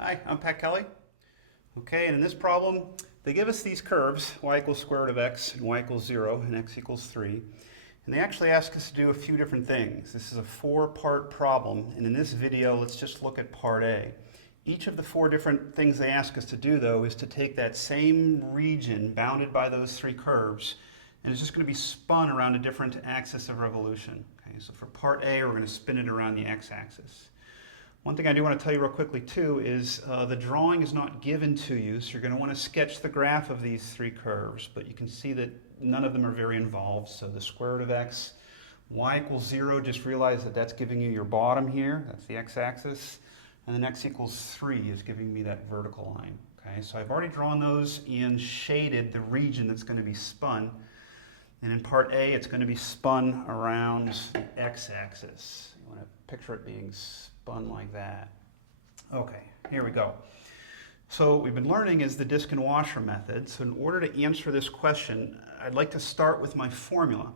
Hi, I'm Pat Kelly. Okay, and in this problem, they give us these curves, y equals square root of x, and y equals 0, and x equals 3. And they actually ask us to do a few different things. This is a 4-part problem, and in this video, let's just look at part A. Each of the 4 different things they ask us to do, though, is to take that same region bounded by those 3 curves, and it's just going to be spun around a different axis of revolution. Okay, so for part A, we're going to spin it around the x-axis. One thing I do want to tell you real quickly too is the drawing is not given to you, so you're going to want to sketch the graph of these 3 curves, but you can see that none of them are very involved. So the square root of x, y equals 0, just realize that that's giving you your bottom here, that's the x-axis, and then x equals 3 is giving me that vertical line. Okay, so I've already drawn those and shaded the region that's going to be spun, and in part A it's going to be spun around the x-axis. You want to picture it being spun like that. Okay, here we go. So what we've been learning is the disc and washer method. So in order to answer this question, I'd like to start with my formula.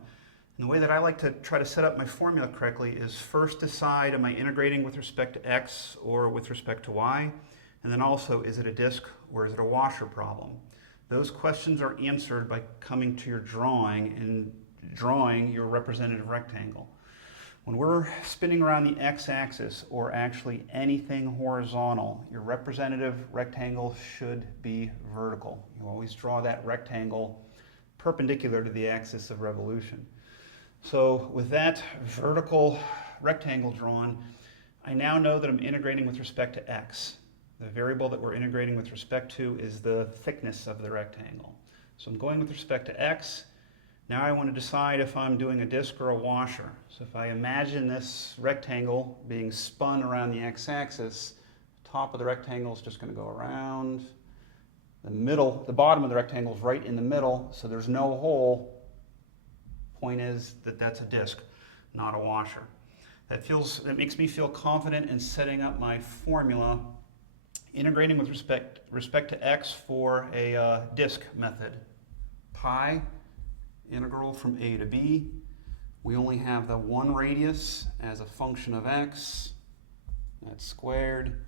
And the way that I like to try to set up my formula correctly is first decide, am I integrating with respect to x or with respect to y? And then also, is it a disc or is it a washer problem? Those questions are answered by coming to your drawing and drawing your representative rectangle. When we're spinning around the x-axis, or actually anything horizontal, your representative rectangle should be vertical. You always draw that rectangle perpendicular to the axis of revolution. So with that vertical rectangle drawn, I now know that I'm integrating with respect to x. The variable that we're integrating with respect to is the thickness of the rectangle. So I'm going with respect to x. Now I want to decide if I'm doing a disc or a washer. So if I imagine this rectangle being spun around the x-axis, the top of the rectangle is just going to go around. The bottom of the rectangle is right in the middle, so there's no hole. Point is that that's a disc, not a washer. That makes me feel confident in setting up my formula, integrating with respect to x for a disc method. Pi integral from a to b. We only have the one radius as a function of x. That's squared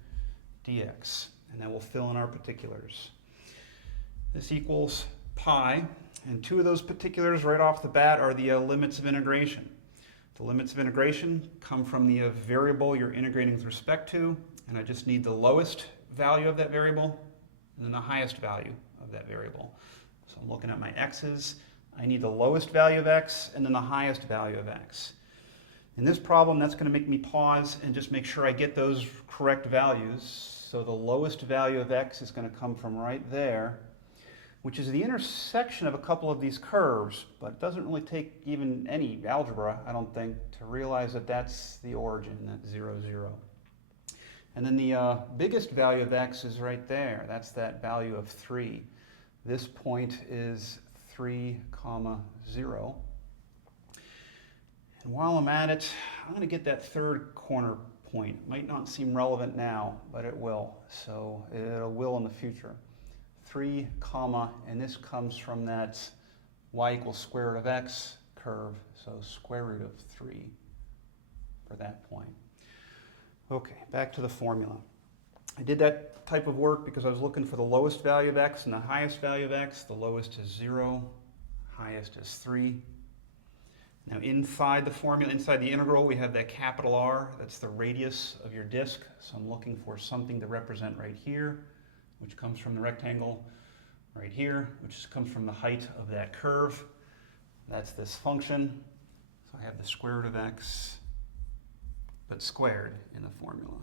dx. And then we'll fill in our particulars. This equals pi. And 2 of those particulars right off the bat are the limits of integration. The limits of integration come from the variable you're integrating with respect to. And I just need the lowest value of that variable and then the highest value of that variable. So I'm looking at my x's. I need the lowest value of x and then the highest value of x. In this problem, that's going to make me pause and just make sure I get those correct values. So the lowest value of x is going to come from right there, which is the intersection of a couple of these curves, but it doesn't really take even any algebra, I don't think, to realize that that's the origin, that 0, 0. And then the biggest value of x is right there. That's that value of 3. This point is 3, 0. And while I'm at it, I'm going to get that third corner point. It might not seem relevant now, but it will. So it will in the future. 3, and this comes from that y equals square root of x curve, so square root of 3 for that point. Okay, back to the formula. I did that type of work because I was looking for the lowest value of x and the highest value of x. The lowest is 0, highest is 3. Now inside the formula, inside the integral, we have that capital R. That's the radius of your disk. So I'm looking for something to represent right here, which comes from the rectangle right here, which comes from the height of that curve. That's this function. So I have the square root of x, but squared in the formula.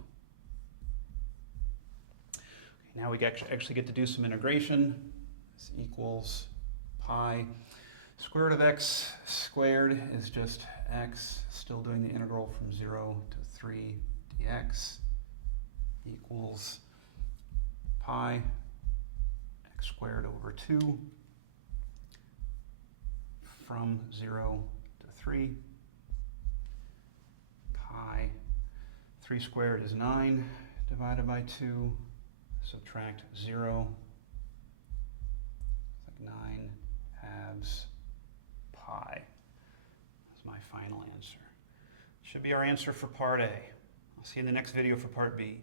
Okay, now we actually get to do some integration. This equals pi. Square root of x squared is just x, still doing the integral from 0 to 3 dx, equals pi x squared over 2 from 0 to 3. Pi 3 squared is 9 divided by 2. Subtract 0. It's like 9 halves pi. That's my final answer. Should be our answer for part A. I'll see you in the next video for part B.